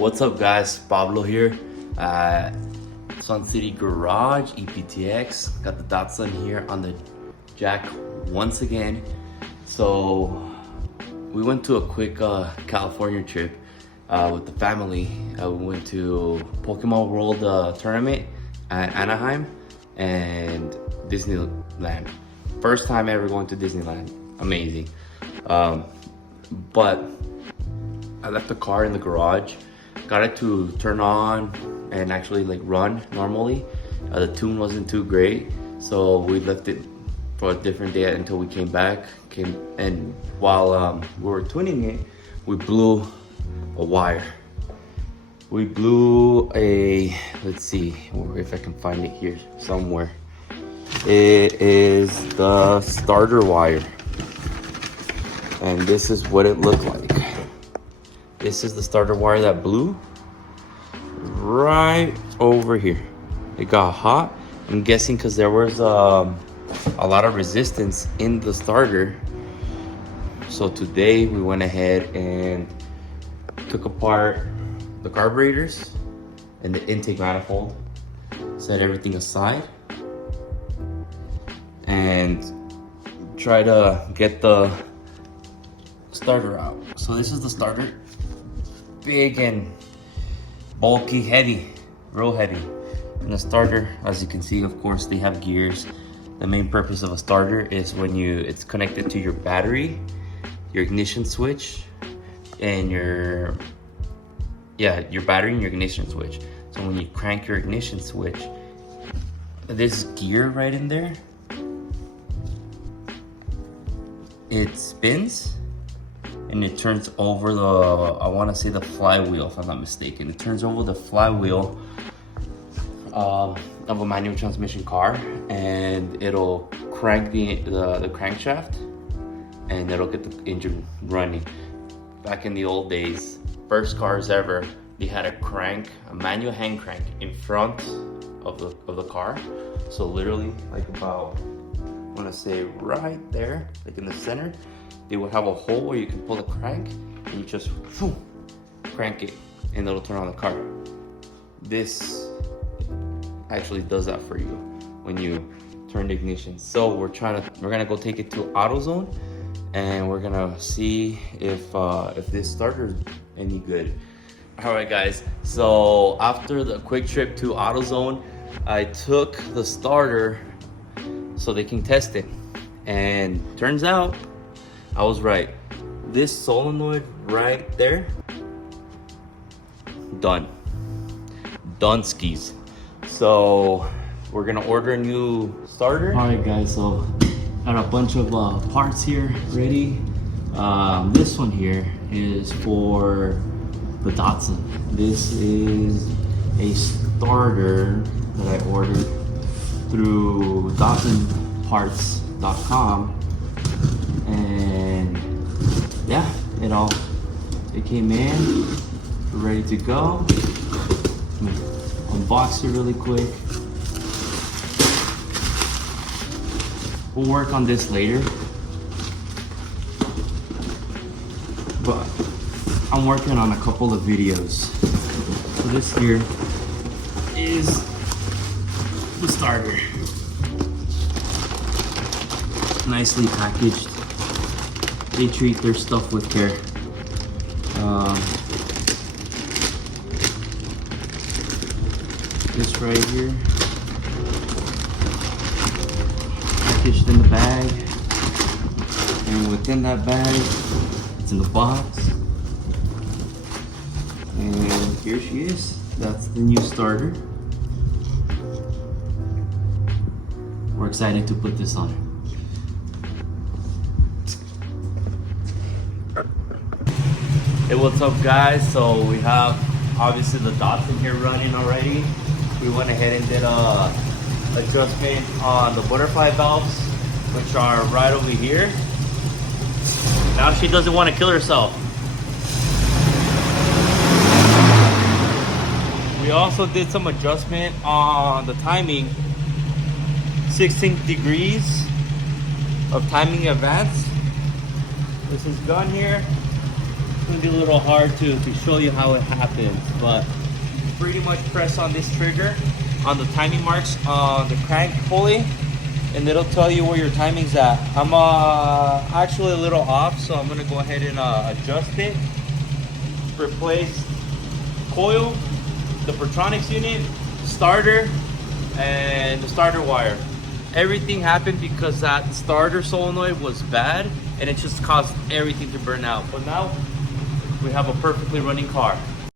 What's up guys, Pablo here at Sun City Garage, EPTX. Got the Datsun here on the jack once again. So we went to a quick California trip with the family. We went to Pokemon World tournament at Anaheim and Disneyland. First time ever going to Disneyland, amazing. But I left the car in the garage, got it to turn on and actually like run normally. The tune wasn't too great, so we left it for a different day until we came back. And while we were tuning it, we blew a wire. We blew a, let's see if I can find it here somewhere. It is the starter wire. And this is what it looked like. This is the starter wire that blew right over here. It got hot. I'm guessing because there was a lot of resistance in the starter. So today we went ahead and took apart the carburetors and the intake manifold, set everything aside, and try to get the starter out. So this is the starter. Big and bulky, heavy, real heavy. And the starter, as you can see, of course, they have gears. The main purpose of a starter is when it's connected to your battery, your ignition switch, and your battery and your ignition switch. So when you crank your ignition switch, this gear right in there, it spins and it turns over the, I want to say the flywheel, if I'm not mistaken. It turns over the flywheel of a manual transmission car, and it'll crank the crankshaft, and it'll get the engine running. Back in the old days, first cars ever, they had a manual hand crank in front of the car. So literally, like about, I want to say right there, like in the center, they would have a hole where you can pull the crank and you just crank it and it'll turn on the car. This actually does that for you when you turn the ignition. So we're gonna go take it to AutoZone, and we're gonna see if this starter is any good. All right guys, so after the quick trip to AutoZone, I took the starter so they can test it, and turns out I was right. This solenoid right there, done skis. So we're gonna order a new starter. All right guys, so got a bunch of parts here ready. This one here is for the Datsun. This is a starter that I ordered through DatsunParts.com, and yeah, it came in, we're ready to go. Unbox it really quick. We'll work on this later, but I'm working on a couple of videos. So this here is the starter, nicely packaged. They treat their stuff with care. This right here, packaged in the bag, and within that bag, it's in the box. And here she is. That's the new starter. We're excited to put this on. Hey, what's up guys? So we have obviously the Datsun here running already. We went ahead and did a adjustment on the butterfly valves, which are right over here. Now she doesn't want to kill herself. We also did some adjustment on the timing, 16 degrees of timing advance. This is done here. gonna be a little hard to show you how it happens, but pretty much press on this trigger on the timing marks on the crank pulley, and it'll tell you where your timing's at. I'm actually a little off, so I'm gonna go ahead and adjust it. Replace coil, the Pertronics unit, starter, and the starter wire. Everything happened because that starter solenoid was bad, and it just caused everything to burn out. But now we have a perfectly running car.